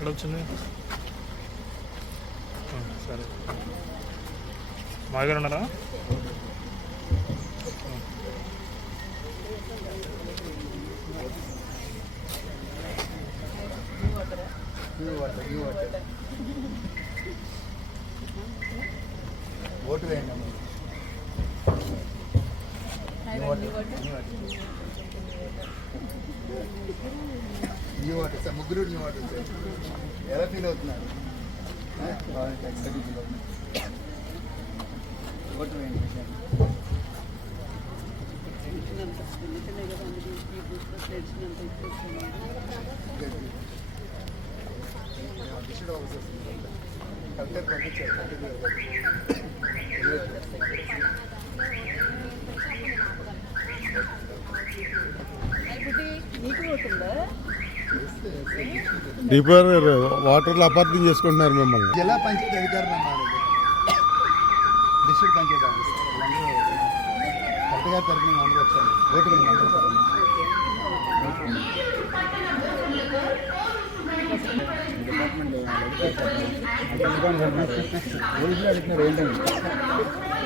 ఎక్కడ వచ్చింది సరే. మా దగ్గర ఉన్నారా? వాటర్ న్యూ వాటర్ సార్ ముగ్గురు న్యూ వాటర్ సార్ ఎలా ఫీల్ అవుతున్నారు ఎక్సైటింగ్ ఫీల్ ఓటు వేయండి డిస్ట్రిక్ట్ ఆఫీసర్స్ కలెక్టర్ పంపించారు డిపర్ వాటర్లో అపార్థం చేసుకుంటున్నారు మిమ్మల్ని. జిల్లా పంచాయతీ అధికారులు అన్నారు డిస్ట్రిక్ట్ పంచాయతీ ఆఫీసర్ వీళ్ళందరూ కరెక్ట్ గారి తరఫున మేము అందరూ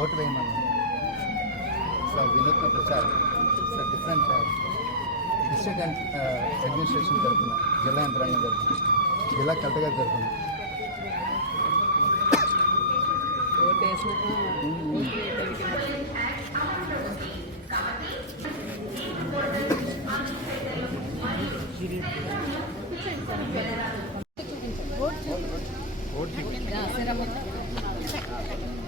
ఓటు వేయమని sir Vinutna Prasad sir different district and administration తరఫున జిల్లా యంత్రాంగం తరఫున జిల్లా కలెక్టర్ గారి తరఫున ఓటేసిన అదే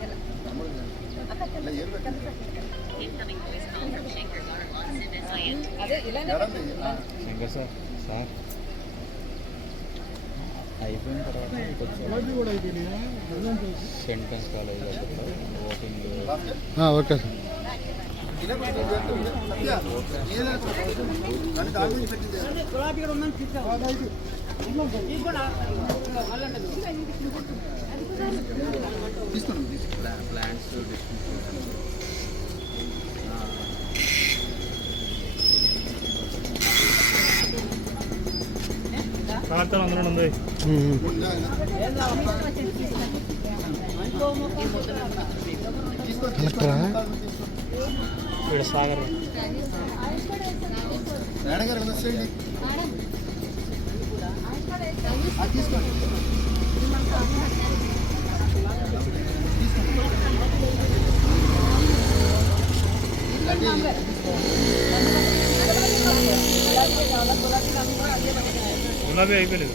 అయిపోయిన తర్వాత sentence college voting okay sir Satya ఏదైనా నన్ను ప్లాంట్స్ అందులో ఉంది కలెక్టరా సాగర్ మేడం గారు తీసుకోండి గులాబీ అయిపోలేదు.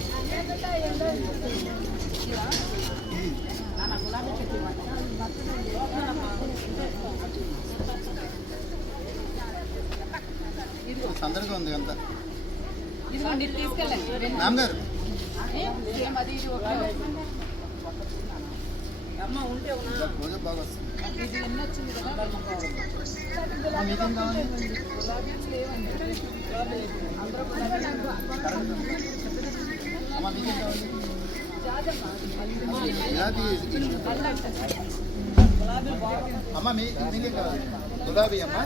సందడిగా ఉంది అంతా. ఇదిగోండి ఇది తీసుకెళ్ళండి. రెండు మ్యామ్ గారు సేమ్ అది ఇది ఒకే అమ్మ ఉంటే ఉన్నా. రోజు బాగా వస్తుంది. అమ్మ మీకేం కావాలి గులాబీ అమ్మ మీ మీకేం కావాలి గులాబీ అమ్మ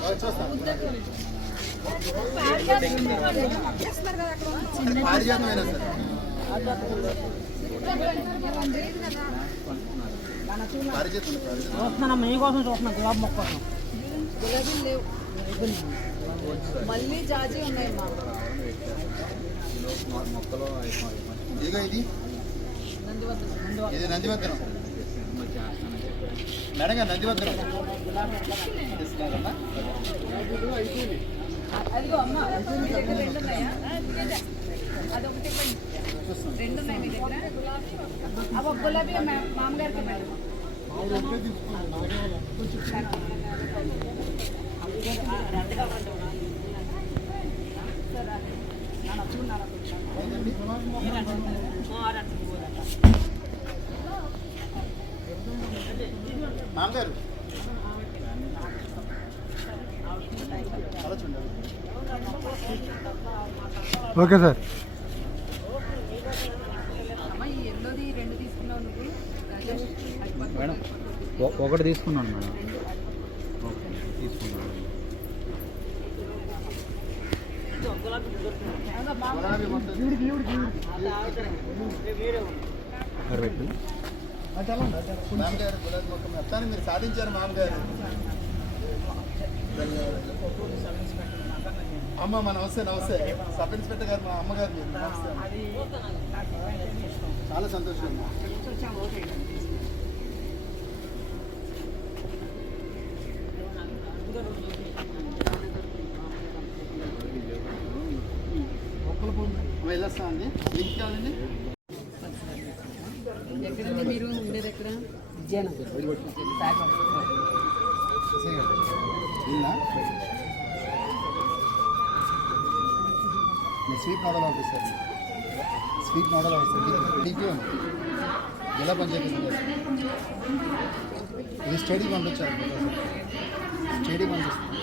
ఓ, చూస్తాను పారిజాతమైనా సార్ పారిజాతం పారిజాతం చూస్తున్నాను మీకోసం చూస్తున్నాను గులాబీ మొక్క కోసం గులాబీలు లేవు మళ్ళీ జాజి ఉన్నాయి మా మొక్కలో ఇదిగో ఇది నందివర్ధనం ఇది నందివర్ధనం మేడం గారు నందివర్ధనం తీసుకున్నారమ్మా? అదిగో అమ్మ మీ దగ్గర రెండు ఉన్నాయా అదొకటి ఇవ్వండి. రెండు ఉన్నాయి మీ దగ్గర అవి ఒక గులాబీ మా- మామగారికి ఇవ్వండి. మామగారు ఓకే సార్. మేడం ఒకటి తీసుకున్నాను మేడం. ఓకే తీసుకున్నాను. మామగారు గులాబీ మొక్క మొత్తాన్ని మీరు సాధించారు మామగారు అమ్మ మా నమస్తే నమస్తే. సబ్ ఇన్స్పెక్టర్ గారు మా అమ్మగారు మీరు నమస్తే. చాలా సంతోషం వెళ్ళొస్తాం అండి లింక్ కావాలండి ఎక్కడండి మీరు? ఉండేది ఎక్కడ? Sweet model officer sweet model officer thank you ఎలా పనిచేస్తుంది ఇది స్టడీ పంపించారు స్టడీ పంపిస్తుంది.